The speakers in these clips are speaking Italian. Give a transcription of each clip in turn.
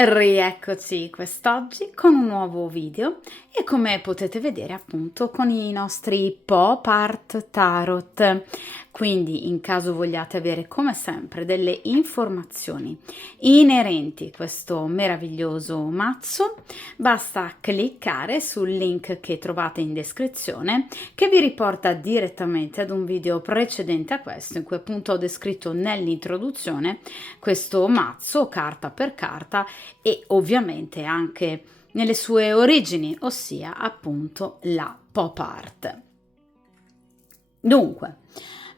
Rieccoci quest'oggi con un nuovo video e come potete vedere appunto con i nostri pop art tarot. Quindi in caso vogliate avere come sempre delle informazioni inerenti a questo meraviglioso mazzo, basta cliccare sul link che trovate in descrizione che vi riporta direttamente ad un video precedente a questo in cui appunto ho descritto nell'introduzione questo mazzo carta per carta e ovviamente anche nelle sue origini, ossia appunto la pop art. Dunque,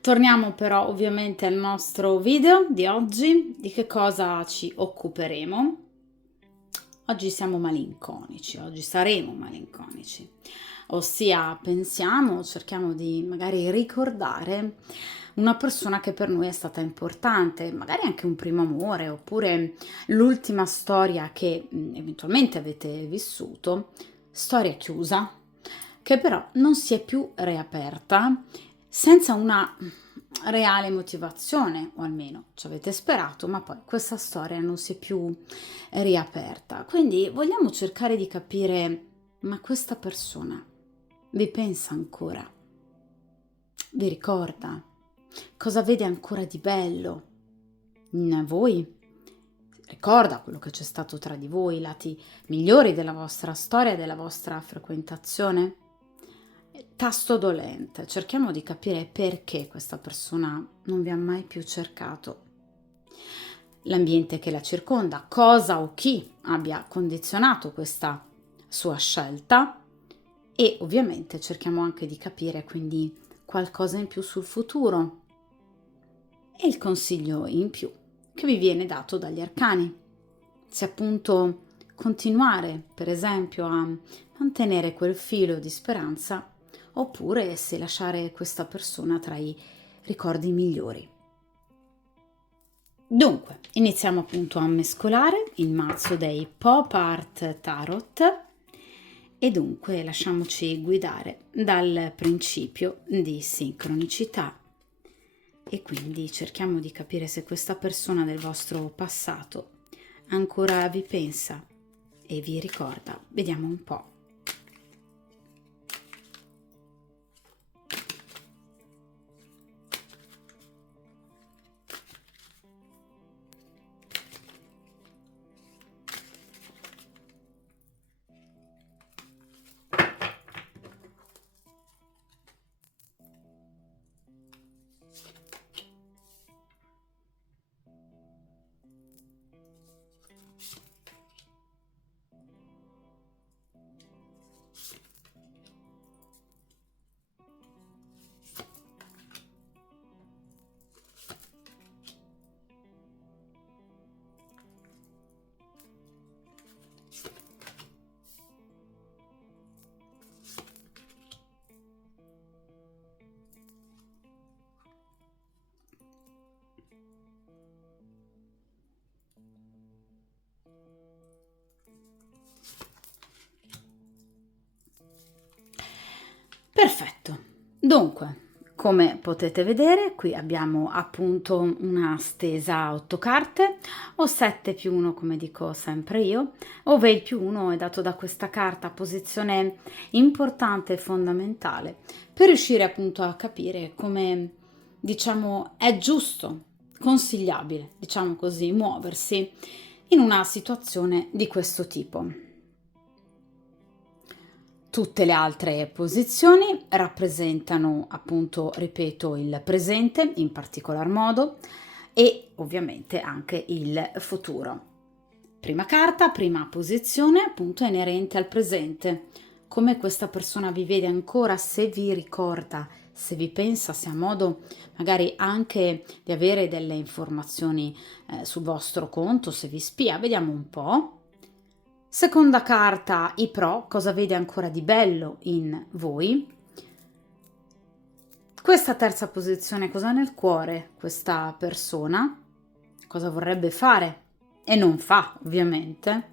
torniamo però ovviamente al nostro video di oggi. Di che cosa ci occuperemo? Oggi siamo malinconici, oggi saremo malinconici, ossia pensiamo, cerchiamo di magari ricordare una persona che per noi è stata importante, magari anche un primo amore, oppure l'ultima storia che eventualmente avete vissuto, storia chiusa, che però non si è più riaperta senza una reale motivazione, o almeno ci avete sperato, ma poi questa storia non si è più riaperta. Quindi vogliamo cercare di capire, ma questa persona vi pensa ancora? Vi ricorda? Cosa vede ancora di bello in voi? Ricorda quello che c'è stato tra di voi, i lati migliori della vostra storia, della vostra frequentazione? Tasto dolente, cerchiamo di capire perché questa persona non vi ha mai più cercato. L'ambiente che la circonda, cosa o chi abbia condizionato questa sua scelta e ovviamente cerchiamo anche di capire quindi qualcosa in più sul futuro e il consiglio in più che vi viene dato dagli arcani. Se appunto continuare per esempio a mantenere quel filo di speranza oppure se lasciare questa persona tra i ricordi migliori. Dunque, iniziamo appunto a mescolare il mazzo dei pop art tarot e dunque lasciamoci guidare dal principio di sincronicità e quindi cerchiamo di capire se questa persona del vostro passato ancora vi pensa e vi ricorda. Vediamo un po'. Perfetto, dunque come potete vedere qui abbiamo appunto una stesa a 8 carte o 7 più 1 come dico sempre io, ove il più 1 è dato da questa carta, posizione importante e fondamentale per riuscire appunto a capire come diciamo è giusto, consigliabile, diciamo così, muoversi in una situazione di questo tipo. Tutte le altre posizioni rappresentano appunto, ripeto, il presente in particolar modo e ovviamente anche il futuro. Prima carta, prima posizione appunto è inerente al presente, come questa persona vi vede ancora, se vi ricorda, se vi pensa, se ha modo magari anche di avere delle informazioni sul vostro conto, se vi spia, vediamo un po'. Seconda carta, i pro, cosa vede ancora di bello in voi. Questa terza posizione, cosa ha nel cuore questa persona, cosa vorrebbe fare e non fa ovviamente.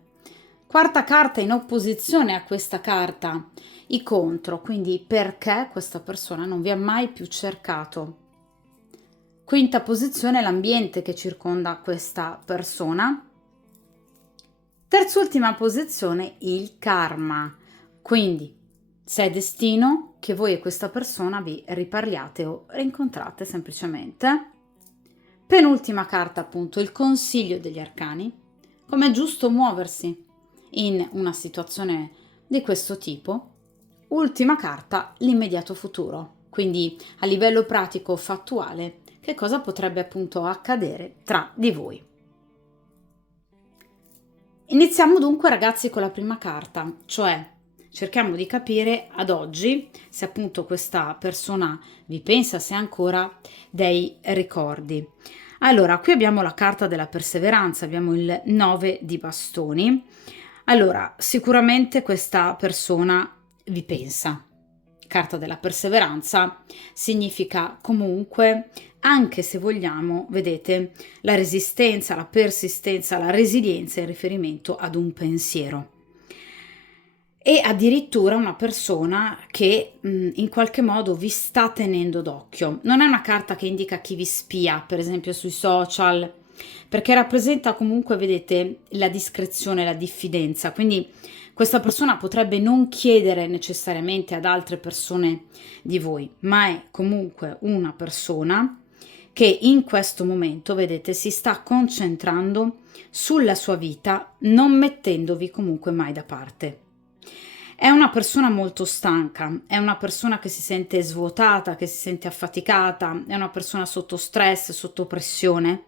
Quarta carta in opposizione a questa carta, i contro, quindi perché questa persona non vi ha mai più cercato. Quinta posizione, l'ambiente che circonda questa persona. Terz'ultima posizione, il karma. Quindi se è destino che voi e questa persona vi riparliate o rincontrate semplicemente. Penultima carta, appunto, il consiglio degli arcani. Come è giusto muoversi in una situazione di questo tipo. Ultima carta, l'immediato futuro. Quindi a livello pratico fattuale, che cosa potrebbe appunto accadere tra di voi. Iniziamo dunque, ragazzi, con la prima carta, cioè cerchiamo di capire ad oggi se appunto questa persona vi pensa, se ha ancora dei ricordi. Allora, qui abbiamo la carta della perseveranza, abbiamo il 9 di bastoni. Allora, sicuramente questa persona vi pensa. Carta della perseveranza significa comunque, anche se vogliamo, vedete, la resistenza, la persistenza, la resilienza in riferimento ad un pensiero. E addirittura una persona che in qualche modo vi sta tenendo d'occhio. Non è una carta che indica chi vi spia, per esempio sui social, perché rappresenta comunque, vedete, la discrezione, la diffidenza. Quindi questa persona potrebbe non chiedere necessariamente ad altre persone di voi, ma è comunque una persona che in questo momento, vedete, si sta concentrando sulla sua vita, non mettendovi comunque mai da parte. È una persona molto stanca, è una persona che si sente svuotata, che si sente affaticata, è una persona sotto stress, sotto pressione.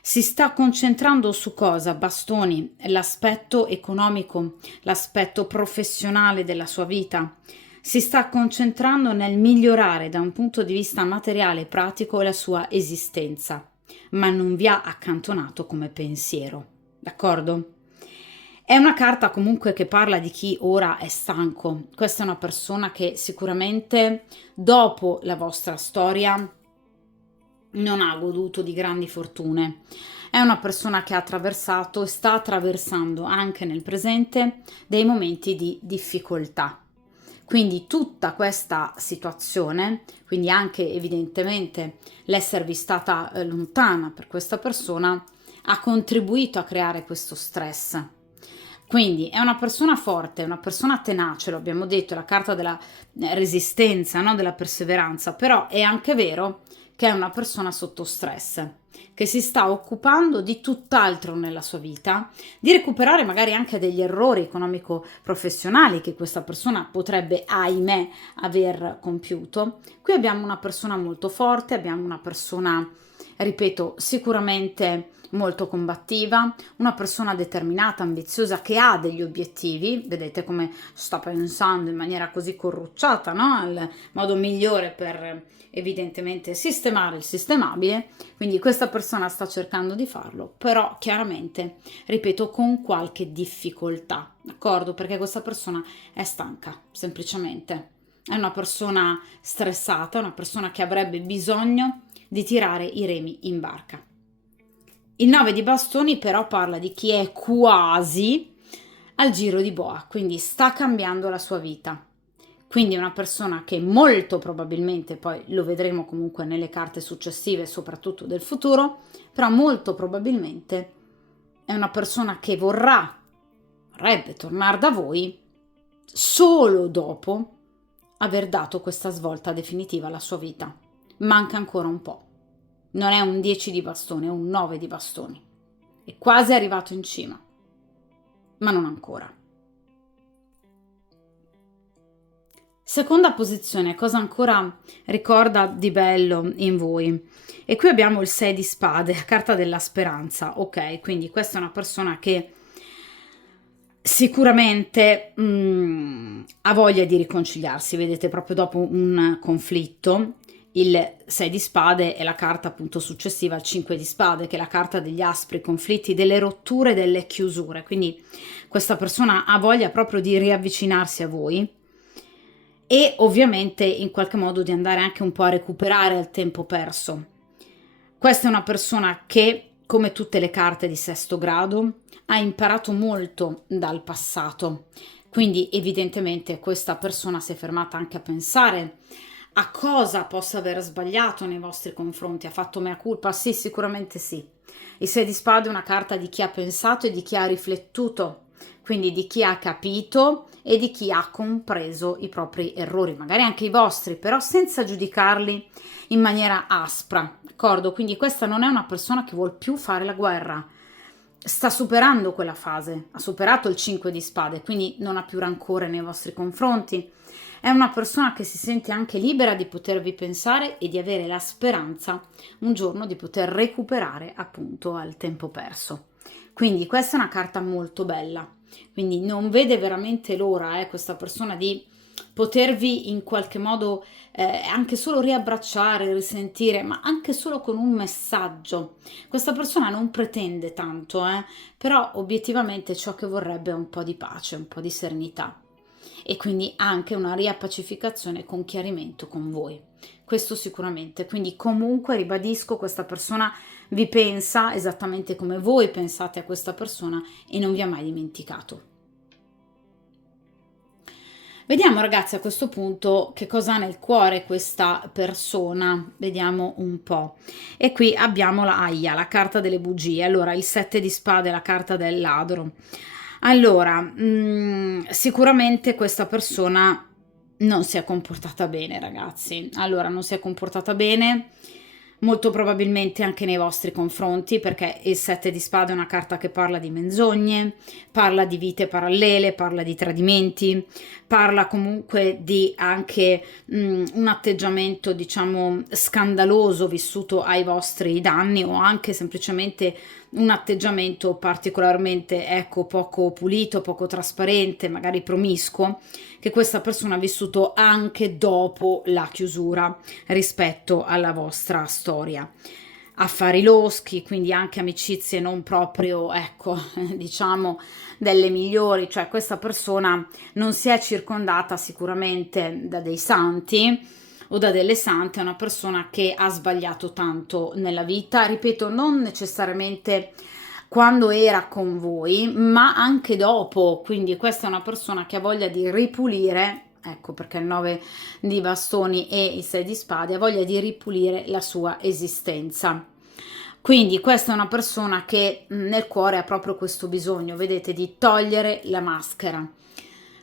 Si sta concentrando su cosa? Bastoni, l'aspetto economico, l'aspetto professionale della sua vita. Si sta concentrando nel migliorare da un punto di vista materiale e pratico la sua esistenza, ma non vi ha accantonato come pensiero, d'accordo? È una carta comunque che parla di chi ora è stanco. Questa è una persona che sicuramente dopo la vostra storia non ha goduto di grandi fortune. È una persona che ha attraversato e sta attraversando anche nel presente dei momenti di difficoltà. Quindi tutta questa situazione, quindi anche evidentemente l'esservi stata lontana per questa persona, ha contribuito a creare questo stress. Quindi è una persona forte, è una persona tenace, lo abbiamo detto, è la carta della resistenza, no? Della perseveranza, però è anche vero che è una persona sotto stress, che si sta occupando di tutt'altro nella sua vita, di recuperare magari anche degli errori economico-professionali che questa persona potrebbe, ahimè, aver compiuto. Qui abbiamo una persona molto forte, abbiamo una persona, ripeto, sicuramente molto combattiva, una persona determinata, ambiziosa, che ha degli obiettivi, vedete come sta pensando in maniera così corrucciata, no? Al modo migliore per evidentemente sistemare il sistemabile, quindi questa persona sta cercando di farlo, però chiaramente, ripeto, con qualche difficoltà, d'accordo? Perché questa persona è stanca, semplicemente. È una persona stressata, una persona che avrebbe bisogno di tirare i remi in barca. Il 9 di bastoni però parla di chi è quasi al giro di boa, quindi sta cambiando la sua vita. Quindi è una persona che molto probabilmente, poi lo vedremo comunque nelle carte successive, soprattutto del futuro, però molto probabilmente è una persona che vorrebbe tornare da voi solo dopo aver dato questa svolta definitiva alla sua vita. Manca ancora un po'. Non è un 10 di bastoni, è un 9 di bastoni. È quasi arrivato in cima, ma non ancora. Seconda posizione, cosa ancora ricorda di bello in voi? E qui abbiamo il 6 di spade, carta della speranza. Ok, quindi questa è una persona che sicuramente ha voglia di riconciliarsi, vedete, proprio dopo un conflitto. Il 6 di spade è la carta appunto successiva al 5 di spade, che è la carta degli aspri conflitti, delle rotture, delle chiusure. Quindi questa persona ha voglia proprio di riavvicinarsi a voi e ovviamente in qualche modo di andare anche un po' a recuperare il tempo perso. Questa è una persona che, come tutte le carte di sesto grado, ha imparato molto dal passato. Quindi evidentemente questa persona si è fermata anche a pensare a cosa possa aver sbagliato nei vostri confronti. Ha fatto mea culpa? Sì, sicuramente sì. Il 6 di spade è una carta di chi ha pensato e di chi ha riflettuto, quindi di chi ha capito e di chi ha compreso i propri errori, magari anche i vostri, però senza giudicarli in maniera aspra, d'accordo? Quindi questa non è una persona che vuol più fare la guerra, sta superando quella fase, ha superato il 5 di spade, quindi non ha più rancore nei vostri confronti. È una persona che si sente anche libera di potervi pensare e di avere la speranza un giorno di poter recuperare appunto al tempo perso. Quindi questa è una carta molto bella, quindi non vede veramente l'ora questa persona di potervi in qualche modo anche solo riabbracciare, risentire, ma anche solo con un messaggio. Questa persona non pretende tanto, però obiettivamente ciò che vorrebbe è un po' di pace, un po' di serenità e quindi anche una riappacificazione con chiarimento con voi. Questo sicuramente, quindi comunque ribadisco, questa persona vi pensa esattamente come voi pensate a questa persona e non vi ha mai dimenticato. Vediamo ragazzi a questo punto che cosa ha nel cuore questa persona, vediamo un po'. E qui abbiamo la Aia, la carta delle bugie. Allora il 7 di spade è la carta del ladro. Allora, sicuramente questa persona non si è comportata bene, ragazzi. Allora, non si è comportata bene, molto probabilmente anche nei vostri confronti, perché il 7 di spade è una carta che parla di menzogne, parla di vite parallele, parla di tradimenti, parla comunque di anche un atteggiamento, diciamo, scandaloso vissuto ai vostri danni o anche semplicemente un atteggiamento particolarmente, ecco, poco pulito, poco trasparente, magari promiscuo, che questa persona ha vissuto anche dopo la chiusura rispetto alla vostra storia. Affari loschi, quindi anche amicizie non proprio, ecco, diciamo delle migliori, cioè questa persona non si è circondata sicuramente da dei santi o da delle sante, è una persona che ha sbagliato tanto nella vita, ripeto, non necessariamente quando era con voi, ma anche dopo, quindi questa è una persona che ha voglia di ripulire, ecco perché il 9 di bastoni e il 6 di spade, ha voglia di ripulire la sua esistenza. Quindi questa è una persona che nel cuore ha proprio questo bisogno, vedete, di togliere la maschera.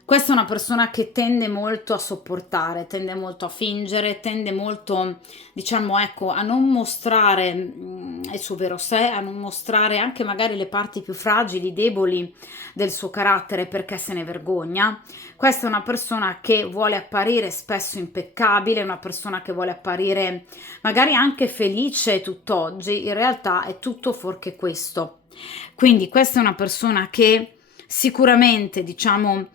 Questa è una persona che tende molto a sopportare, tende molto a fingere, tende molto, diciamo, ecco, a non mostrare il suo vero sé, a non mostrare anche magari le parti più fragili, deboli del suo carattere perché se ne vergogna. Questa è una persona che vuole apparire spesso impeccabile, una persona che vuole apparire magari anche felice tutt'oggi, in realtà è tutto fuorché questo. Quindi questa è una persona che sicuramente, diciamo,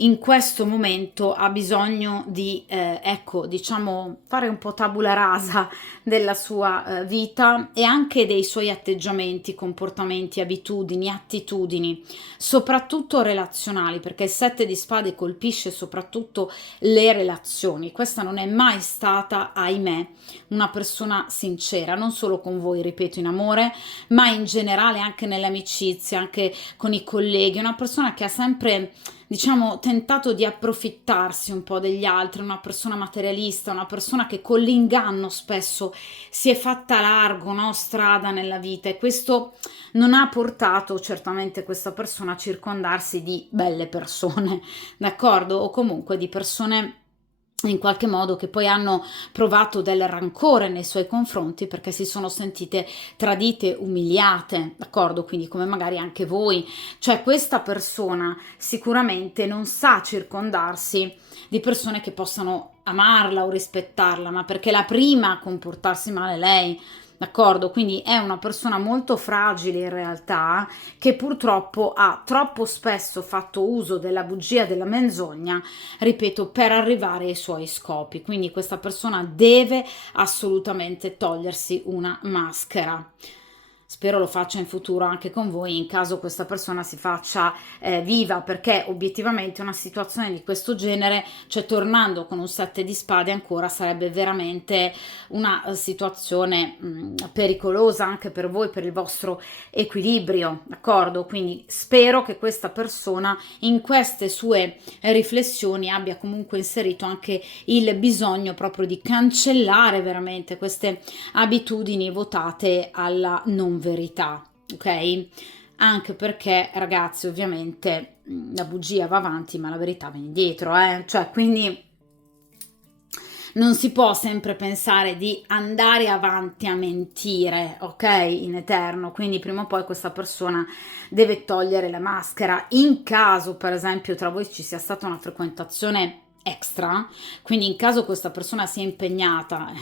in questo momento ha bisogno di, ecco, diciamo, fare un po' tabula rasa della sua vita e anche dei suoi atteggiamenti, comportamenti, abitudini, attitudini, soprattutto relazionali, perché il 7 di spade colpisce soprattutto le relazioni. Questa non è mai stata, ahimè, una persona sincera, non solo con voi, ripeto, in amore, ma in generale anche nelle amicizie, anche con i colleghi, una persona che ha sempre, diciamo, tentato di approfittarsi un po' degli altri, una persona materialista, una persona che con l'inganno spesso si è fatta largo, no, strada nella vita, e questo non ha portato certamente questa persona a circondarsi di belle persone, d'accordo? O comunque di persone in qualche modo che poi hanno provato del rancore nei suoi confronti perché si sono sentite tradite, umiliate, d'accordo? Quindi come magari anche voi, cioè questa persona sicuramente non sa circondarsi di persone che possano amarla o rispettarla, ma perché la prima a comportarsi male lei. D'accordo? Quindi è una persona molto fragile in realtà, che purtroppo ha troppo spesso fatto uso della bugia, della menzogna, ripeto, per arrivare ai suoi scopi. Quindi questa persona deve assolutamente togliersi una maschera. Spero lo faccia in futuro anche con voi, in caso questa persona si faccia viva, perché obiettivamente una situazione di questo genere, cioè tornando con un 7 di spade ancora, sarebbe veramente una situazione pericolosa anche per voi, per il vostro equilibrio, d'accordo? Quindi spero che questa persona in queste sue riflessioni abbia comunque inserito anche il bisogno proprio di cancellare veramente queste abitudini votate alla non con verità, ok? Anche perché, ragazzi, ovviamente la bugia va avanti, ma la verità viene dietro, cioè, quindi non si può sempre pensare di andare avanti a mentire, ok? In eterno, quindi prima o poi questa persona deve togliere la maschera. In caso, per esempio, tra voi ci sia stata una frequentazione extra, quindi in caso questa persona sia impegnata,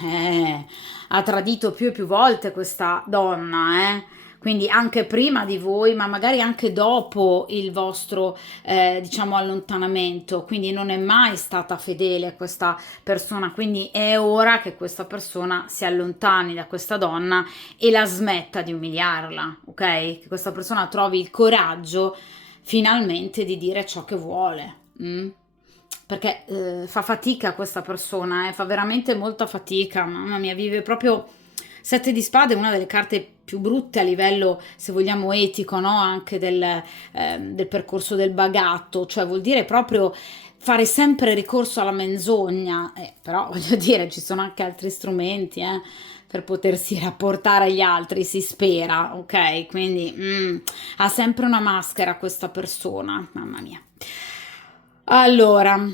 ha tradito più e più volte questa donna, quindi anche prima di voi, ma magari anche dopo il vostro, diciamo, allontanamento, quindi non è mai stata fedele a questa persona, quindi è ora che questa persona si allontani da questa donna e la smetta di umiliarla, ok? Che questa persona trovi il coraggio finalmente di dire ciò che vuole. Perché fa fatica questa persona, fa veramente molta fatica, mamma mia, vive proprio. Sette di spade è una delle carte più brutte a livello, se vogliamo, etico, no? Anche del percorso del bagatto, cioè vuol dire proprio fare sempre ricorso alla menzogna, però voglio dire, ci sono anche altri strumenti, per potersi rapportare agli altri, si spera, ok? Quindi ha sempre una maschera questa persona, mamma mia. Allora,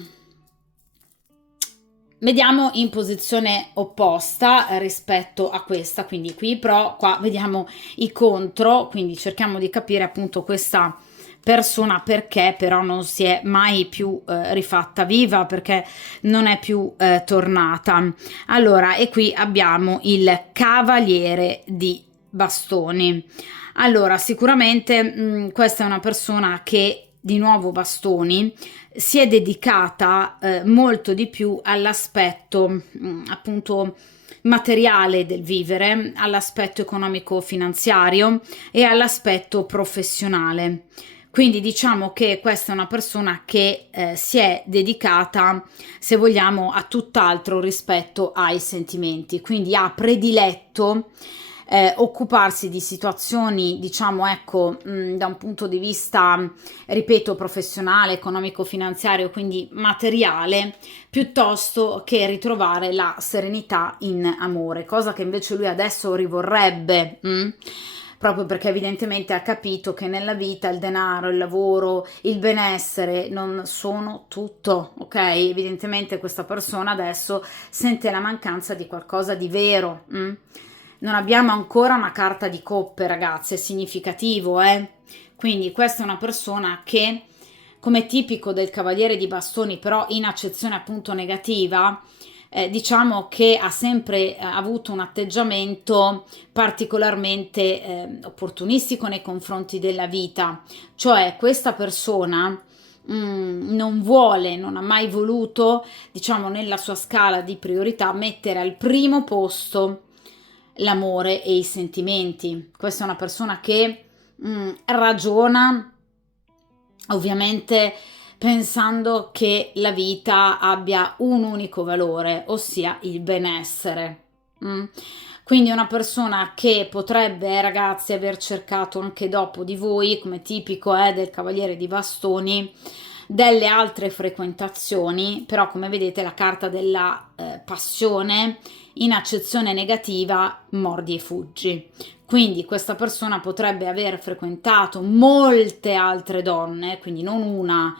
vediamo in posizione opposta rispetto a questa, quindi qui pro, qua vediamo i contro, quindi cerchiamo di capire appunto questa persona perché però non si è mai più rifatta viva, perché non è più tornata. Allora, e qui abbiamo il cavaliere di bastoni. Allora, sicuramente questa è una persona che, di nuovo bastoni, si è dedicata molto di più all'aspetto appunto materiale del vivere, all'aspetto economico-finanziario e all'aspetto professionale. Quindi diciamo che questa è una persona che si è dedicata, se vogliamo, a tutt'altro rispetto ai sentimenti, quindi ha prediletto occuparsi di situazioni, diciamo, ecco, da un punto di vista, ripeto, professionale, economico-finanziario, quindi materiale, piuttosto che ritrovare la serenità in amore, cosa che invece lui adesso rivorrebbe. Proprio perché evidentemente ha capito che nella vita il denaro, il lavoro, il benessere non sono tutto, ok? Evidentemente questa persona adesso sente la mancanza di qualcosa di vero. Non abbiamo ancora una carta di coppe, ragazzi, è significativo, Quindi questa è una persona che, come tipico del cavaliere di bastoni, però in accezione appunto negativa, diciamo che ha sempre avuto un atteggiamento particolarmente opportunistico nei confronti della vita, cioè questa persona non vuole, non ha mai voluto, diciamo, nella sua scala di priorità mettere al primo posto l'amore e i sentimenti. Questa è una persona che ragiona ovviamente pensando che la vita abbia un unico valore, ossia il benessere. Quindi è una persona che potrebbe, ragazzi, aver cercato anche dopo di voi, come tipico del cavaliere di bastoni, delle altre frequentazioni, però come vedete la carta della passione in accezione negativa mordi e fuggi. Quindi questa persona potrebbe aver frequentato molte altre donne, quindi non una,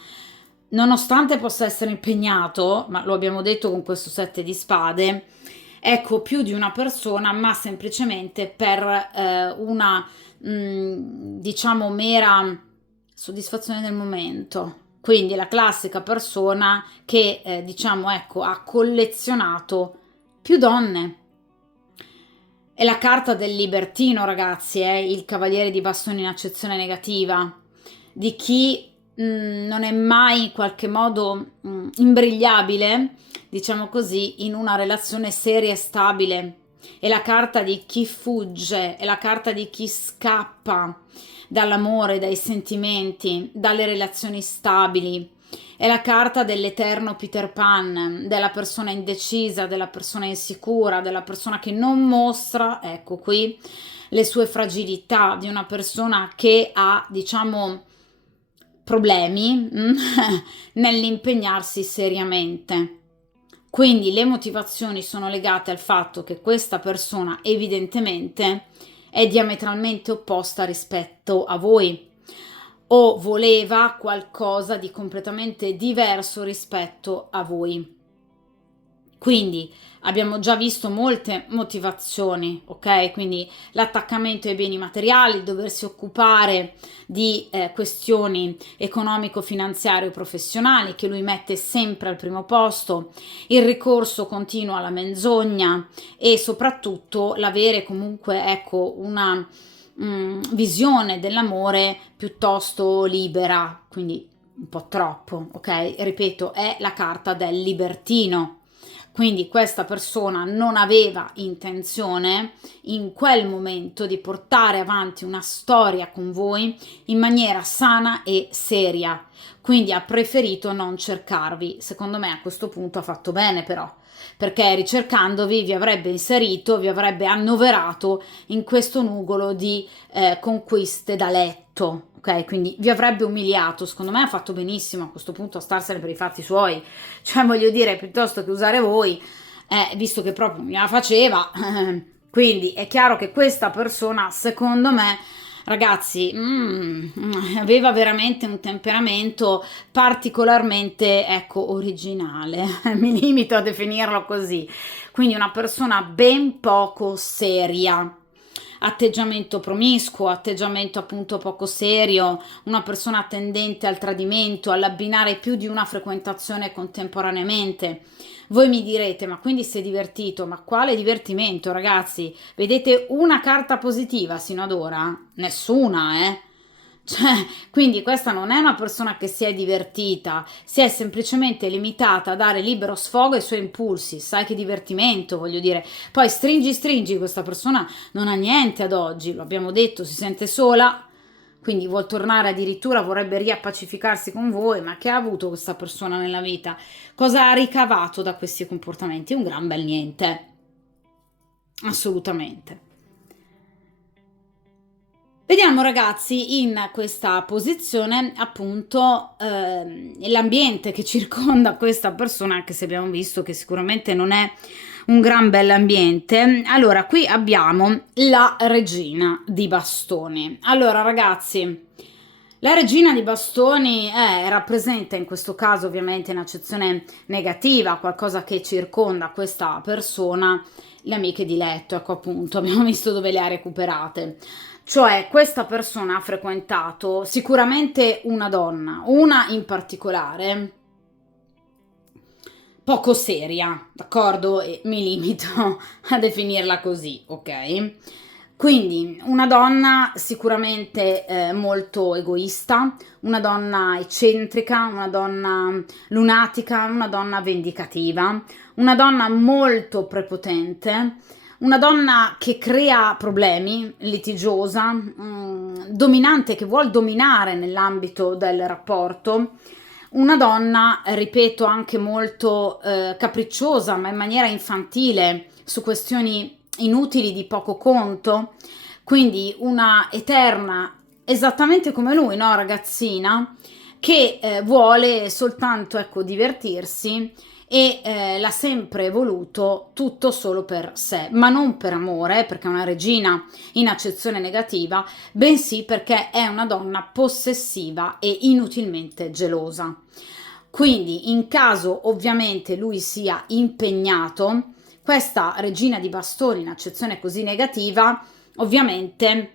nonostante possa essere impegnato, ma lo abbiamo detto con questo sette di spade, ecco, più di una persona, ma semplicemente per una, diciamo, mera soddisfazione del momento. Quindi la classica persona che, diciamo, ecco, ha collezionato più donne. È la carta del libertino, ragazzi, il cavaliere di bastoni in accezione negativa, di chi non è mai in qualche modo imbrigliabile, diciamo così, in una relazione seria e stabile. È la carta di chi fugge, è la carta di chi scappa dall'amore, dai sentimenti, dalle relazioni stabili. È la carta dell'eterno Peter Pan, della persona indecisa, della persona insicura, della persona che non mostra, ecco qui, le sue fragilità, di una persona che ha, diciamo, problemi nell'impegnarsi seriamente. Quindi le motivazioni sono legate al fatto che questa persona evidentemente è diametralmente opposta rispetto a voi o voleva qualcosa di completamente diverso rispetto a voi. Quindi abbiamo già visto molte motivazioni, ok? Quindi l'attaccamento ai beni materiali, doversi occupare di questioni economico-finanziarie professionali che lui mette sempre al primo posto, il ricorso continuo alla menzogna e soprattutto l'avere comunque, ecco, una visione dell'amore piuttosto libera, quindi un po' troppo, ok? Ripeto, è la carta del libertino. Quindi questa persona non aveva intenzione in quel momento di portare avanti una storia con voi in maniera sana e seria. Quindi ha preferito non cercarvi. Secondo me a questo punto ha fatto bene però, perché ricercandovi vi avrebbe inserito, vi avrebbe annoverato in questo nugolo di conquiste da letto. Ok, quindi vi avrebbe umiliato. Secondo me ha fatto benissimo a questo punto a starsene per i fatti suoi, cioè voglio dire, piuttosto che usare voi, visto che proprio mi la faceva. Quindi è chiaro che questa persona, secondo me, ragazzi, aveva veramente un temperamento particolarmente, ecco, originale. Mi limito a definirlo così. Quindi una persona ben poco seria, atteggiamento promiscuo, atteggiamento appunto poco serio, una persona tendente al tradimento, all'abbinare più di una frequentazione contemporaneamente. Voi mi direte, ma quindi sei divertito? Ma quale divertimento, ragazzi? Vedete una carta positiva sino ad ora? Nessuna, eh? Cioè, quindi questa non è una persona che si è divertita, si è semplicemente limitata a dare libero sfogo ai suoi impulsi. Sai che divertimento, voglio dire. Poi stringi, questa persona non ha niente ad oggi, lo abbiamo detto, si sente sola, quindi vuol tornare, addirittura vorrebbe riappacificarsi con voi. Ma che ha avuto questa persona nella vita? Cosa ha ricavato da questi comportamenti? Un gran bel niente. Assolutamente. Vediamo ragazzi in questa posizione appunto l'ambiente che circonda questa persona, anche se abbiamo visto che sicuramente non è un gran bell'ambiente. Allora, qui abbiamo la regina di bastoni. Allora ragazzi, la regina di bastoni rappresenta in questo caso ovviamente un'accezione negativa, qualcosa che circonda questa persona, le amiche di letto, ecco appunto, abbiamo visto dove le ha recuperate. Cioè, questa persona ha frequentato sicuramente una donna, una in particolare, poco seria, d'accordo? E mi limito a definirla così, ok? Quindi una donna sicuramente molto egoista, una donna eccentrica, una donna lunatica, una donna vendicativa, una donna molto prepotente, una donna che crea problemi, litigiosa, dominante, che vuol dominare nell'ambito del rapporto, una donna, ripeto, anche molto capricciosa, ma in maniera infantile, su questioni inutili di poco conto, quindi una eterna, esattamente come lui, no, ragazzina, che vuole soltanto, ecco, divertirsi e l'ha sempre voluto tutto solo per sé, ma non per amore, perché è una regina in accezione negativa, bensì perché è una donna possessiva e inutilmente gelosa. Quindi, in caso ovviamente lui sia impegnato, questa regina di bastoni in accezione così negativa, ovviamente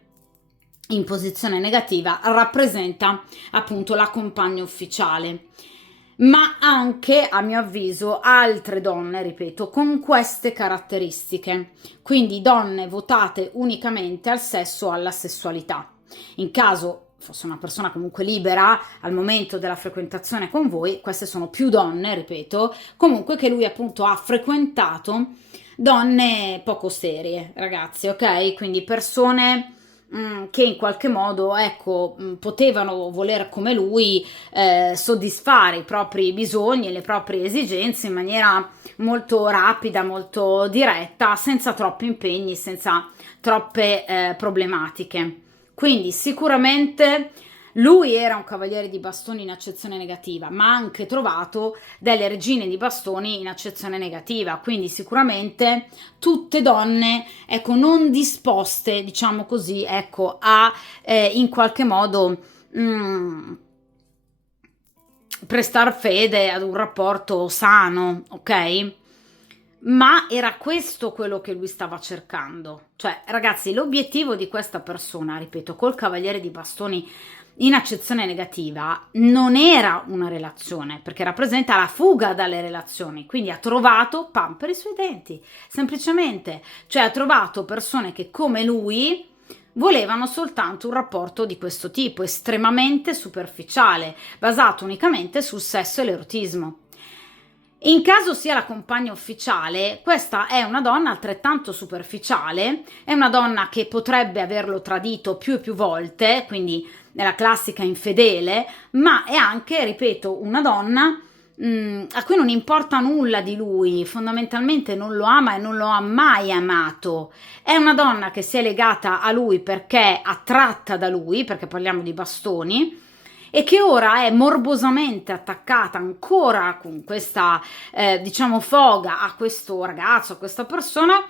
in posizione negativa, rappresenta appunto la compagna ufficiale, ma anche, a mio avviso, altre donne, ripeto, con queste caratteristiche, quindi donne votate unicamente al sesso o alla sessualità. In caso fosse una persona comunque libera al momento della frequentazione con voi, queste sono più donne, ripeto, comunque che lui appunto ha frequentato donne poco serie, ragazzi, ok? Quindi persone che in qualche modo, ecco, potevano voler come lui soddisfare i propri bisogni e le proprie esigenze in maniera molto rapida, molto diretta, senza troppi impegni, senza troppe problematiche. Quindi sicuramente Lui era un cavaliere di bastoni in accezione negativa, ma ha anche trovato delle regine di bastoni in accezione negativa, quindi sicuramente tutte donne, ecco, non disposte, diciamo così, ecco, a in qualche modo prestar fede ad un rapporto sano, ok? Ma era questo quello che lui stava cercando. Cioè, ragazzi, l'obiettivo di questa persona, ripeto, col cavaliere di bastoni in accezione negativa, non era una relazione, perché rappresenta la fuga dalle relazioni, quindi ha trovato pan per i suoi denti, semplicemente. Cioè, ha trovato persone che, come lui, volevano soltanto un rapporto di questo tipo, estremamente superficiale, basato unicamente sul sesso e l'erotismo. In caso sia la compagna ufficiale, questa è una donna altrettanto superficiale, è una donna che potrebbe averlo tradito più e più volte, quindi nella classica infedele, ma è anche, ripeto, una donna a cui non importa nulla di lui, fondamentalmente non lo ama e non lo ha mai amato. È una donna che si è legata a lui perché attratta da lui, perché parliamo di bastoni, e che ora è morbosamente attaccata ancora con questa, diciamo, foga a questo ragazzo, a questa persona,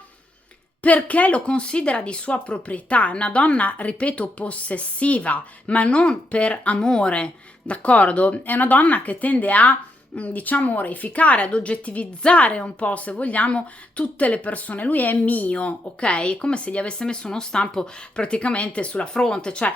perché lo considera di sua proprietà. È una donna, ripeto, possessiva, ma non per amore, d'accordo? È una donna che tende a diciamo reificare, ad oggettivizzare un po', se vogliamo, tutte le persone. Lui è mio, ok? È come se gli avesse messo uno stampo praticamente sulla fronte, cioè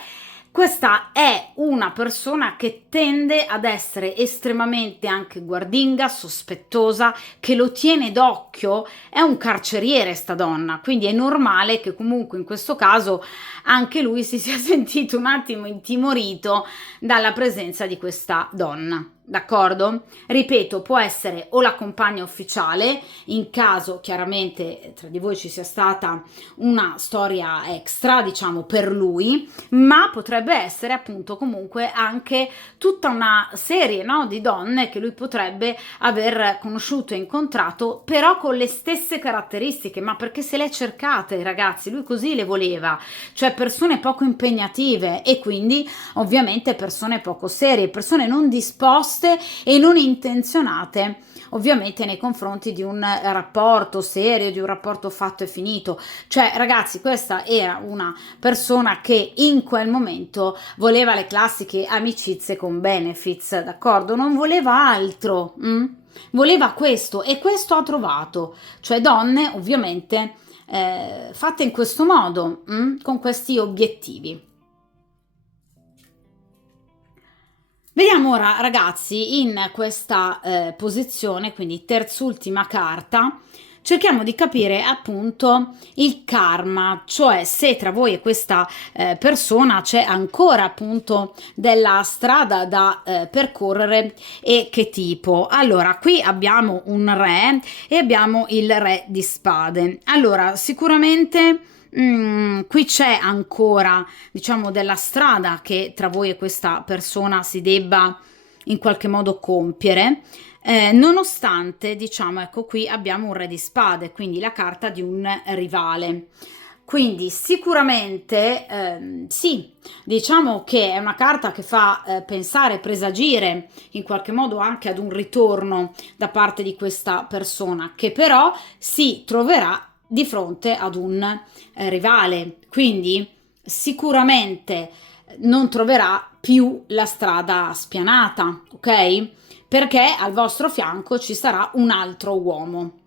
questa è una persona che tende ad essere estremamente anche guardinga, sospettosa, che lo tiene d'occhio, è un carceriere sta donna, quindi è normale che comunque in questo caso anche lui si sia sentito un attimo intimorito dalla presenza di questa donna. D'accordo? Ripeto, può essere o la compagna ufficiale, in caso chiaramente tra di voi ci sia stata una storia extra, diciamo, per lui, ma potrebbe essere appunto comunque anche tutta una serie, no, di donne che lui potrebbe aver conosciuto e incontrato, però con le stesse caratteristiche, ma perché se le ha cercate, ragazzi, lui così le voleva, cioè persone poco impegnative e quindi ovviamente persone poco serie, persone non disposte e non intenzionate ovviamente nei confronti di un rapporto serio, di un rapporto fatto e finito. Cioè, ragazzi, questa era una persona che in quel momento voleva le classiche amicizie con benefits, d'accordo? Non voleva altro, voleva questo e questo ha trovato, cioè donne ovviamente fatte in questo modo, con questi obiettivi. Vediamo ora, ragazzi, in questa posizione, quindi terzultima carta, cerchiamo di capire appunto il karma, cioè se tra voi e questa persona c'è ancora appunto della strada da percorrere e che tipo. Allora, qui abbiamo un re e abbiamo il re di spade. Allora, sicuramente qui c'è ancora, diciamo, della strada che tra voi e questa persona si debba in qualche modo compiere. Nonostante, diciamo, ecco qui abbiamo un re di spade, quindi la carta di un rivale. Quindi sicuramente sì, diciamo che è una carta che fa pensare, presagire in qualche modo anche ad un ritorno da parte di questa persona, che però si troverà di fronte ad un rivale, quindi sicuramente non troverà più la strada spianata, ok? Perché al vostro fianco ci sarà un altro uomo,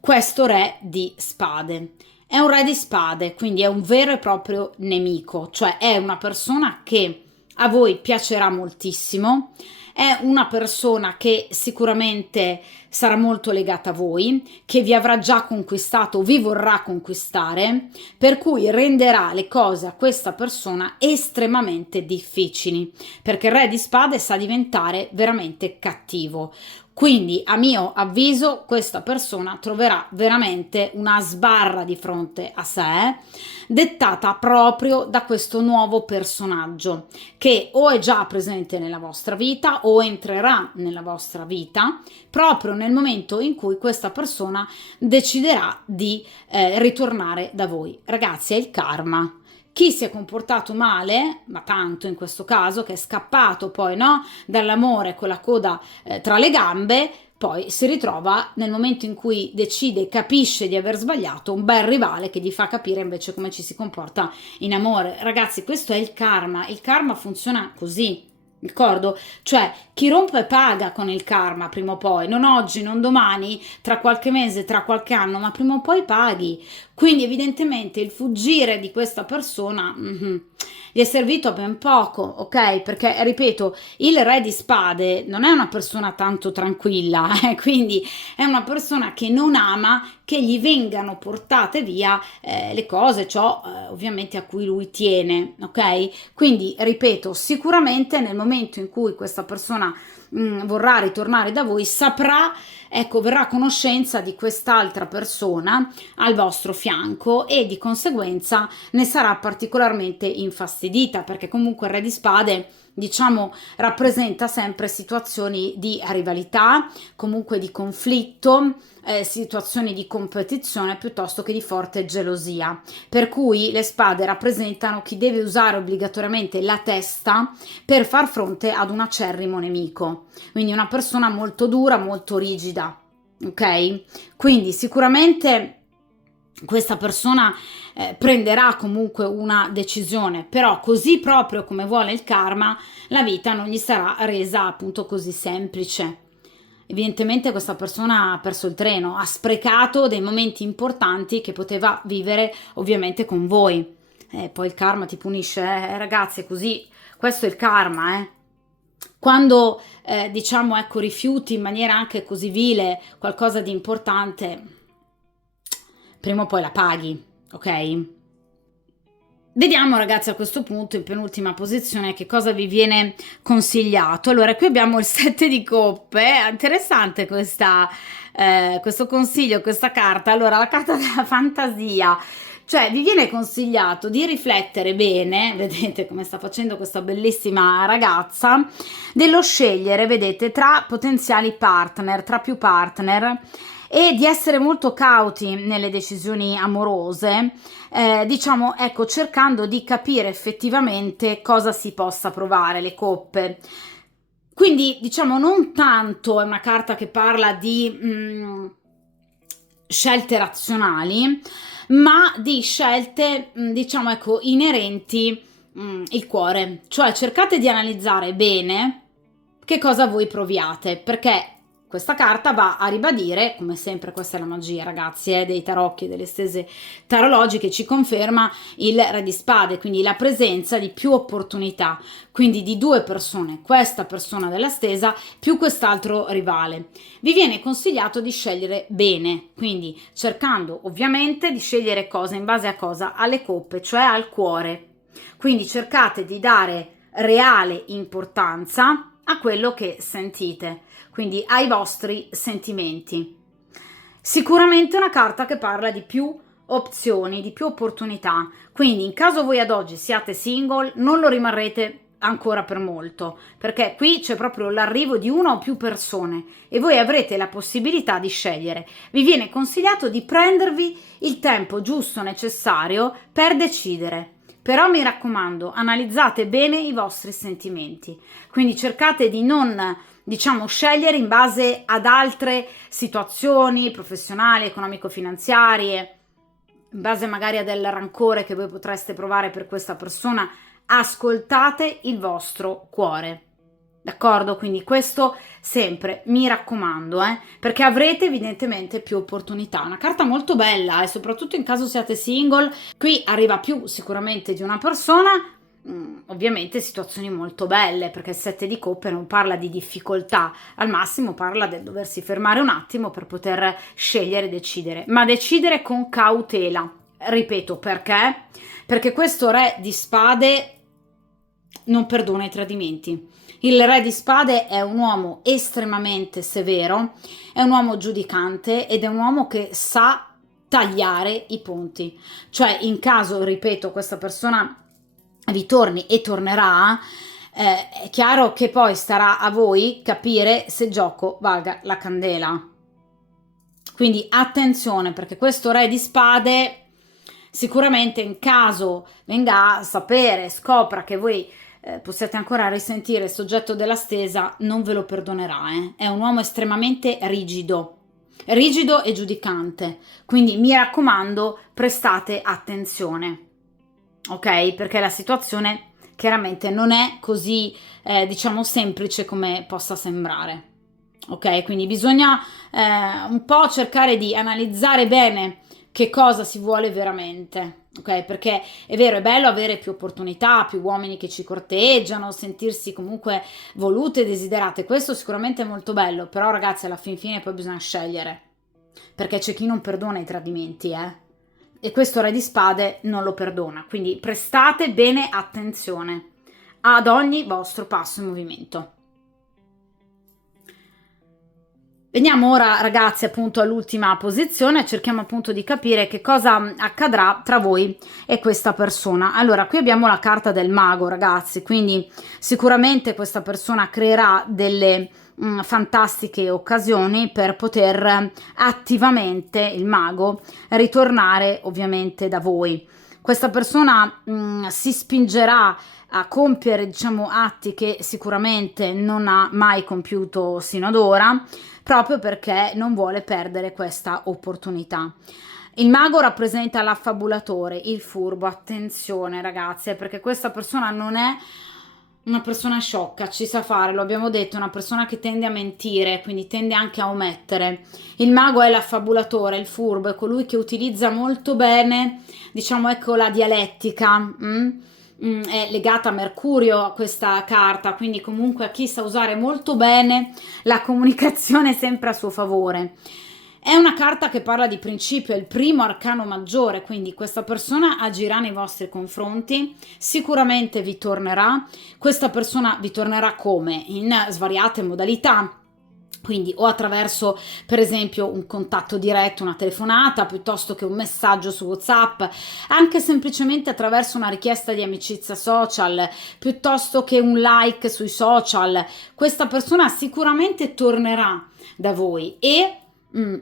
questo re di spade. È un re di spade, quindi è un vero e proprio nemico, cioè è una persona che a voi piacerà moltissimo, è una persona che sicuramente sarà molto legata a voi, che vi avrà già conquistato, vi vorrà conquistare, per cui renderà le cose a questa persona estremamente difficili, perché il re di spade sa diventare veramente cattivo. Quindi, a mio avviso, questa persona troverà veramente una sbarra di fronte a sé, dettata proprio da questo nuovo personaggio che o è già presente nella vostra vita o entrerà nella vostra vita proprio nel momento in cui questa persona deciderà di ritornare da voi. Ragazzi, è il karma chi si è comportato male, ma tanto in questo caso, che è scappato poi, no, dall'amore con la coda tra le gambe, poi si ritrova nel momento in cui decide e capisce di aver sbagliato un bel rivale che gli fa capire invece come ci si comporta in amore. Ragazzi, questo è il karma funziona così. D'accordo? Cioè, chi rompe paga con il karma prima o poi, non oggi, non domani, tra qualche mese, tra qualche anno, ma prima o poi paghi. Quindi, evidentemente, il fuggire di questa persona gli è servito a ben poco, ok? Perché, ripeto, il re di spade non è una persona tanto tranquilla, quindi è una persona che non ama che gli vengano portate via le cose, ciò ovviamente a cui lui tiene, ok? Quindi, ripeto, sicuramente nel momento in cui questa persona vorrà ritornare da voi, saprà, ecco, verrà a conoscenza di quest'altra persona al vostro fianco e di conseguenza ne sarà particolarmente infastidita, perché comunque il re di spade, diciamo, rappresenta sempre situazioni di rivalità, comunque di conflitto, situazioni di competizione piuttosto che di forte gelosia. Per cui le spade rappresentano chi deve usare obbligatoriamente la testa per far fronte ad un acerrimo nemico. Quindi una persona molto dura, molto rigida. Ok? Quindi sicuramente questa persona prenderà comunque una decisione, però così proprio come vuole il karma, la vita non gli sarà resa appunto così semplice. Evidentemente questa persona ha perso il treno, ha sprecato dei momenti importanti che poteva vivere ovviamente con voi. Poi il karma ti punisce, ragazzi, è così. Questo è il karma, Quando diciamo, ecco, rifiuti in maniera anche così vile qualcosa di importante, prima o poi la paghi, ok? Vediamo ragazzi a questo punto in penultima posizione che cosa vi viene consigliato. Allora qui abbiamo il 7 di coppe, è interessante questo consiglio, questa carta. Allora la carta della fantasia, cioè vi viene consigliato di riflettere bene, vedete come sta facendo questa bellissima ragazza, dello scegliere, vedete, tra potenziali partner, tra più partner e di essere molto cauti nelle decisioni amorose, diciamo, ecco, cercando di capire effettivamente cosa si possa provare, le coppe. Quindi, diciamo, non tanto è una carta che parla di scelte razionali, ma di scelte, diciamo, ecco, inerenti il cuore. Cioè, cercate di analizzare bene che cosa voi proviate, perché questa carta va a ribadire, come sempre questa è la magia ragazzi, dei tarocchi e delle stese tarologiche, ci conferma il re di spade, quindi la presenza di più opportunità, quindi di due persone, questa persona della stesa più quest'altro rivale. Vi viene consigliato di scegliere bene, quindi cercando ovviamente di scegliere cosa in base a cosa? Alle coppe, cioè al cuore. Quindi cercate di dare reale importanza a quello che sentite, quindi ai vostri sentimenti. Sicuramente una carta che parla di più opzioni, di più opportunità, quindi in caso voi ad oggi siate single non lo rimarrete ancora per molto, perché qui c'è proprio l'arrivo di una o più persone e voi avrete la possibilità di scegliere. Vi viene consigliato di prendervi il tempo giusto necessario per decidere. Però mi raccomando, analizzate bene i vostri sentimenti, quindi cercate di non, diciamo, scegliere in base ad altre situazioni professionali, economico-finanziarie, in base magari a del rancore che voi potreste provare per questa persona. Ascoltate il vostro cuore. D'accordo? Quindi questo sempre, mi raccomando, perché avrete evidentemente più opportunità. Una carta molto bella e soprattutto in caso siate single, qui arriva più sicuramente di una persona, ovviamente situazioni molto belle, perché il 7 di coppe non parla di difficoltà, al massimo parla del doversi fermare un attimo per poter scegliere e decidere, ma decidere con cautela. Ripeto, perché? Perché questo re di spade non perdona i tradimenti. Il re di spade è un uomo estremamente severo, è un uomo giudicante ed è un uomo che sa tagliare i ponti. Cioè, in caso, ripeto, questa persona vi torni e tornerà, è chiaro che poi starà a voi capire se il gioco valga la candela. Quindi attenzione, perché questo re di spade Sicuramente in caso venga a sapere, scopra che voi possiate ancora risentire il soggetto della stesa, non ve lo perdonerà, eh. È un uomo estremamente rigido e giudicante, quindi mi raccomando, prestate attenzione, ok? Perché la situazione chiaramente non è così, diciamo, semplice come possa sembrare. Ok, quindi bisogna un po' cercare di analizzare bene che cosa si vuole veramente, ok? Perché è vero, è bello avere più opportunità, più uomini che ci corteggiano, sentirsi comunque volute e desiderate, questo sicuramente è molto bello, però ragazzi alla fin fine poi bisogna scegliere, perché c'è chi non perdona i tradimenti, e questo Re di Spade non lo perdona, quindi prestate bene attenzione ad ogni vostro passo e movimento. Veniamo ora, ragazzi, appunto all'ultima posizione, cerchiamo appunto di capire che cosa accadrà tra voi e questa persona. Allora, qui abbiamo la carta del mago, ragazzi, quindi sicuramente questa persona creerà delle fantastiche occasioni per poter attivamente, il mago, ritornare ovviamente da voi. Questa persona si spingerà a compiere, diciamo, atti che sicuramente non ha mai compiuto sino ad ora, proprio perché non vuole perdere questa opportunità. Il mago rappresenta l'affabulatore, il furbo, attenzione ragazze, perché questa persona non è una persona sciocca, ci sa fare, lo abbiamo detto, è una persona che tende a mentire, quindi tende anche a omettere. Il mago è l'affabulatore, il furbo, è colui che utilizza molto bene, diciamo, ecco, la dialettica, è legata a Mercurio a questa carta, quindi comunque a chi sa usare molto bene la comunicazione sempre a suo favore. È una carta che parla di principio, è il primo arcano maggiore, quindi questa persona agirà nei vostri confronti, sicuramente vi tornerà. Questa persona vi tornerà come? In svariate modalità. Quindi o attraverso per esempio un contatto diretto, una telefonata, piuttosto che un messaggio su WhatsApp, anche semplicemente attraverso una richiesta di amicizia social, piuttosto che un like sui social. Questa persona sicuramente tornerà da voi e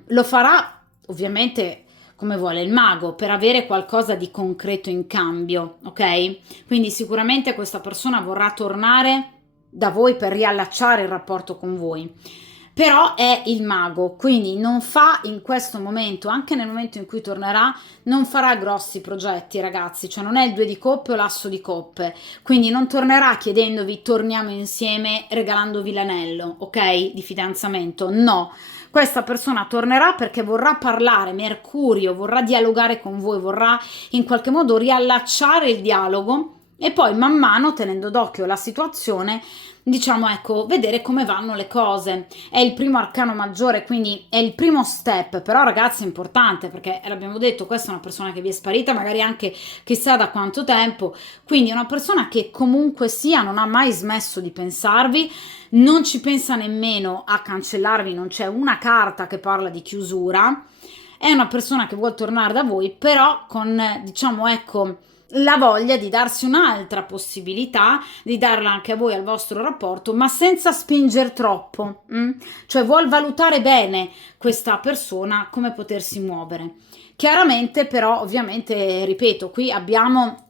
lo farà ovviamente come vuole il mago, per avere qualcosa di concreto in cambio, ok? Quindi sicuramente questa persona vorrà tornare da voi per riallacciare il rapporto con voi. Però è il mago, quindi non fa in questo momento, anche nel momento in cui tornerà, non farà grossi progetti, ragazzi, cioè non è il due di coppe o l'asso di coppe, quindi non tornerà chiedendovi torniamo insieme, regalandovi l'anello, ok? Di fidanzamento, no. Questa persona tornerà perché vorrà parlare, Mercurio, vorrà dialogare con voi, vorrà in qualche modo riallacciare il dialogo e poi man mano, tenendo d'occhio la situazione, diciamo, ecco, vedere come vanno le cose. È il primo arcano maggiore, quindi è il primo step, però ragazzi è importante perché l'abbiamo detto, questa è una persona che vi è sparita, magari anche chissà da quanto tempo, quindi è una persona che comunque sia non ha mai smesso di pensarvi, non ci pensa nemmeno a cancellarvi, non c'è una carta che parla di chiusura, è una persona che vuole tornare da voi, però con, diciamo, ecco, la voglia di darsi un'altra possibilità, di darla anche a voi al vostro rapporto, ma senza spingere troppo, cioè vuol valutare bene questa persona come potersi muovere. Chiaramente però ovviamente, ripeto, qui abbiamo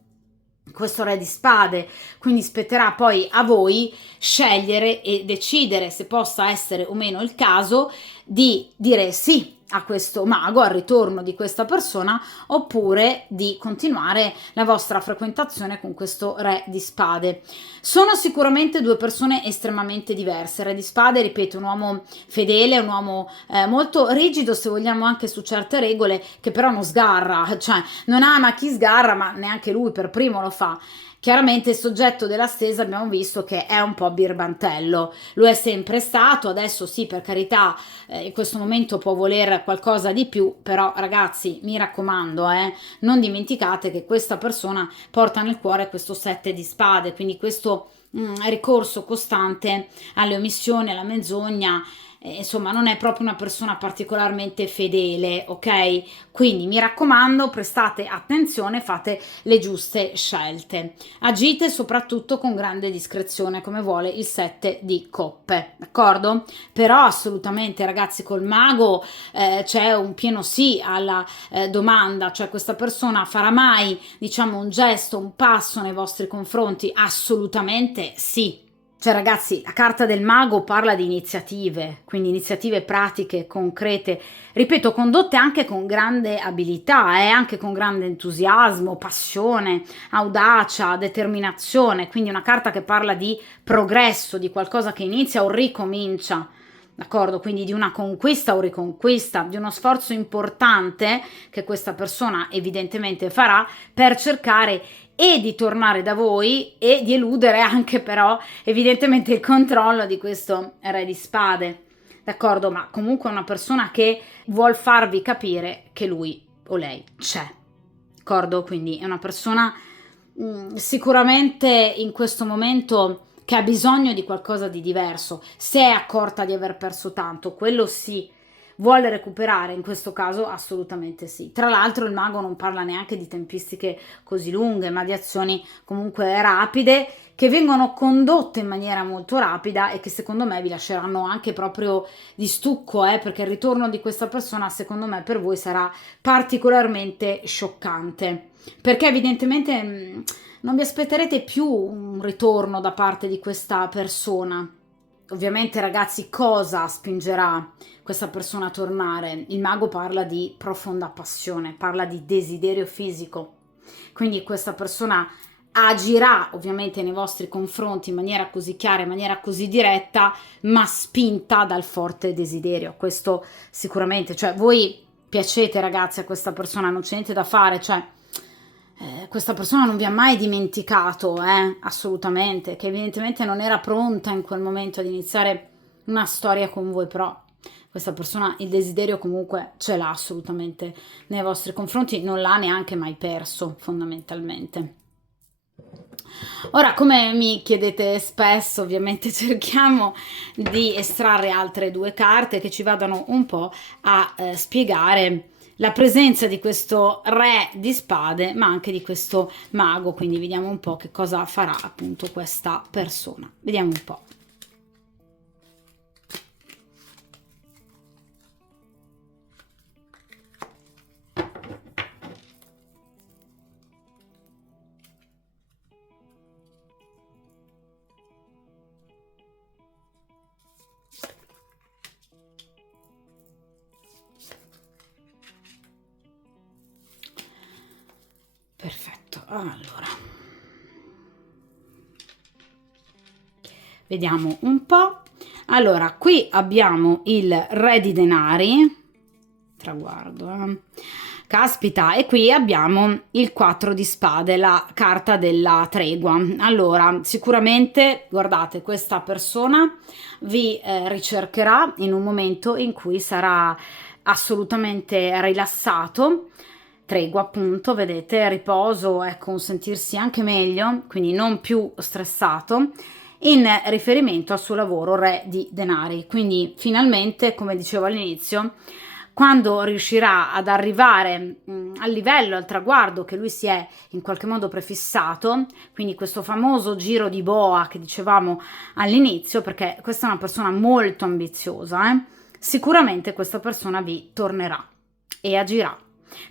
questo Re di Spade, quindi spetterà poi a voi scegliere e decidere se possa essere o meno il caso di dire sì a questo mago, al ritorno di questa persona, oppure di continuare la vostra frequentazione con questo Re di Spade. Sono sicuramente due persone estremamente diverse. Re di Spade, ripeto, un uomo fedele, un uomo molto rigido, se vogliamo, anche su certe regole, che però non sgarra, cioè non ama chi sgarra, ma neanche lui per primo lo fa. Chiaramente il soggetto della stesa abbiamo visto che è un po' birbantello, lo è sempre stato, adesso sì, per carità, in questo momento può voler qualcosa di più, però ragazzi mi raccomando, non dimenticate che questa persona porta nel cuore questo 7 di spade, quindi questo ricorso costante alle omissioni, alla menzogna, insomma non è proprio una persona particolarmente fedele, ok? Quindi mi raccomando, prestate attenzione, fate le giuste scelte. Agite soprattutto con grande discrezione, come vuole il 7 di coppe, d'accordo? Però assolutamente ragazzi, col mago c'è un pieno sì alla domanda, cioè questa persona farà mai, diciamo, un gesto, un passo nei vostri confronti? Assolutamente sì. Cioè ragazzi, la carta del mago parla di iniziative, quindi iniziative pratiche, concrete, ripeto, condotte anche con grande abilità, anche con grande entusiasmo, passione, audacia, determinazione, quindi una carta che parla di progresso, di qualcosa che inizia o ricomincia, d'accordo? Quindi di una conquista o riconquista, di uno sforzo importante che questa persona evidentemente farà per cercare e di tornare da voi e di eludere anche però evidentemente il controllo di questo re di spade, d'accordo? Ma comunque è una persona che vuol farvi capire che lui o lei c'è, d'accordo? Quindi è una persona sicuramente in questo momento che ha bisogno di qualcosa di diverso, se è accorta di aver perso tanto, quello sì. Vuole recuperare in questo caso? Assolutamente sì. Tra l'altro il mago non parla neanche di tempistiche così lunghe, ma di azioni comunque rapide che vengono condotte in maniera molto rapida e che secondo me vi lasceranno anche proprio di stucco, perché il ritorno di questa persona secondo me per voi sarà particolarmente scioccante, perché evidentemente non vi aspetterete più un ritorno da parte di questa persona. Ovviamente ragazzi, cosa spingerà questa persona a tornare? Il mago parla di profonda passione, parla di desiderio fisico, quindi questa persona agirà ovviamente nei vostri confronti in maniera così chiara, in maniera così diretta, ma spinta dal forte desiderio, questo sicuramente, cioè voi piacete ragazzi a questa persona, non c'è niente da fare, cioè questa persona non vi ha mai dimenticato, assolutamente, che evidentemente non era pronta in quel momento ad iniziare una storia con voi, però questa persona il desiderio comunque ce l'ha assolutamente nei vostri confronti, non l'ha neanche mai perso fondamentalmente. Ora, come mi chiedete spesso, ovviamente cerchiamo di estrarre altre due carte che ci vadano un po' a spiegare la presenza di questo re di spade, ma anche di questo mago, quindi vediamo un po' che cosa farà appunto questa persona. Vediamo un po'. Perfetto, allora vediamo un po'. Allora, qui abbiamo il re di denari, traguardo, caspita, e qui abbiamo il 4 di spade, la carta della tregua. Allora, sicuramente, guardate, questa persona vi ricercherà in un momento in cui sarà assolutamente rilassato, tregua appunto, vedete, riposo, ecco, un sentirsi anche meglio, quindi non più stressato, in riferimento al suo lavoro re di denari. Quindi finalmente, come dicevo all'inizio, quando riuscirà ad arrivare al livello, al traguardo che lui si è in qualche modo prefissato, quindi questo famoso giro di boa che dicevamo all'inizio, perché questa è una persona molto ambiziosa, sicuramente questa persona vi tornerà e agirà.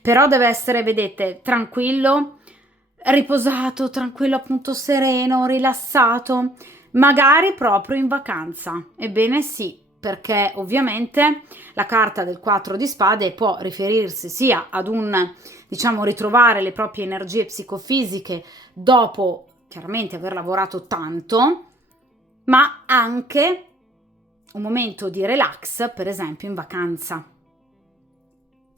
Però deve essere, vedete, tranquillo, riposato, tranquillo, appunto sereno, rilassato, magari proprio in vacanza. Ebbene sì, perché ovviamente la carta del 4 di spade può riferirsi sia ad un, diciamo, ritrovare le proprie energie psicofisiche dopo chiaramente aver lavorato tanto, ma anche un momento di relax, per esempio in vacanza.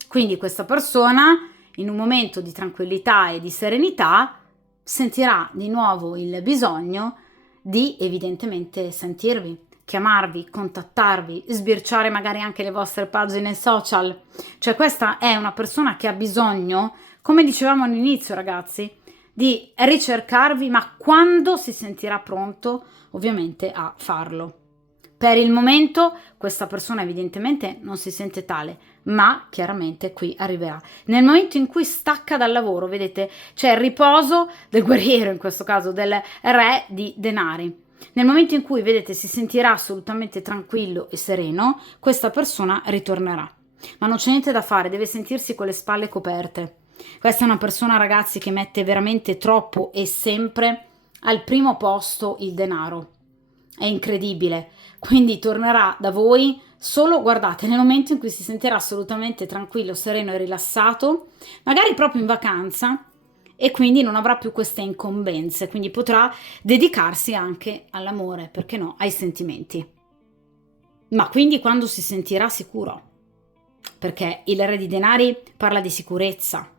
Quindi questa persona, in un momento di tranquillità e di serenità, sentirà di nuovo il bisogno di evidentemente sentirvi, chiamarvi, contattarvi, sbirciare magari anche le vostre pagine social. Cioè questa è una persona che ha bisogno, come dicevamo all'inizio ragazzi, di ricercarvi, ma quando si sentirà pronto ovviamente a farlo. Per il momento questa persona evidentemente non si sente tale, ma chiaramente qui arriverà. Nel momento in cui stacca dal lavoro, vedete, c'è il riposo del guerriero, in questo caso del re di denari. Nel momento in cui, vedete, si sentirà assolutamente tranquillo e sereno, questa persona ritornerà. Ma non c'è niente da fare, deve sentirsi con le spalle coperte. Questa è una persona, ragazzi, che mette veramente troppo e sempre al primo posto il denaro. È incredibile. Quindi tornerà da voi solo, guardate, nel momento in cui si sentirà assolutamente tranquillo, sereno e rilassato, magari proprio in vacanza, e quindi non avrà più queste incombenze, quindi potrà dedicarsi anche all'amore, perché no, ai sentimenti. Ma quindi quando si sentirà sicuro, perché il re di denari parla di sicurezza,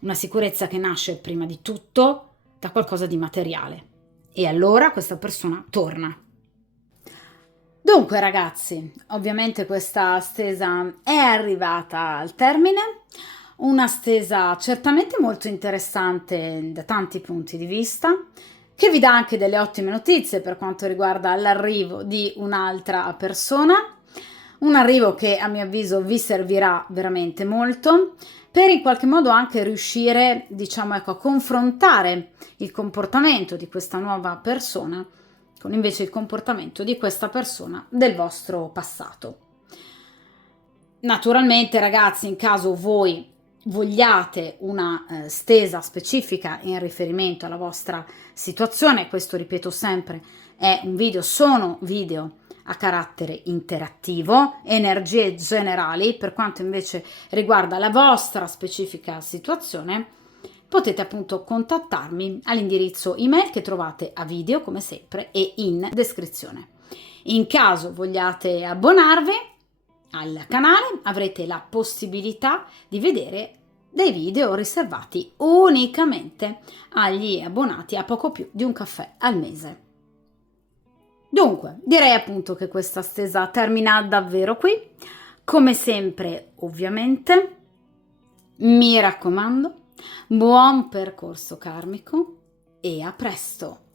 una sicurezza che nasce prima di tutto da qualcosa di materiale. E allora questa persona torna. Dunque ragazzi, ovviamente questa stesa è arrivata al termine, una stesa certamente molto interessante da tanti punti di vista, che vi dà anche delle ottime notizie per quanto riguarda l'arrivo di un'altra persona, un arrivo che a mio avviso vi servirà veramente molto per in qualche modo anche riuscire, diciamo, ecco, a confrontare il comportamento di questa nuova persona con invece il comportamento di questa persona del vostro passato. Naturalmente, ragazzi, in caso voi vogliate una stesa specifica in riferimento alla vostra situazione, questo ripeto sempre, è un video, sono video a carattere interattivo, energie generali, per quanto invece riguarda la vostra specifica situazione, potete appunto contattarmi all'indirizzo email che trovate a video come sempre e in descrizione. In caso vogliate abbonarvi al canale avrete la possibilità di vedere dei video riservati unicamente agli abbonati a poco più di un caffè al mese. Dunque, direi appunto che questa stesa termina davvero qui. Come sempre, ovviamente, mi raccomando, buon percorso karmico e a presto!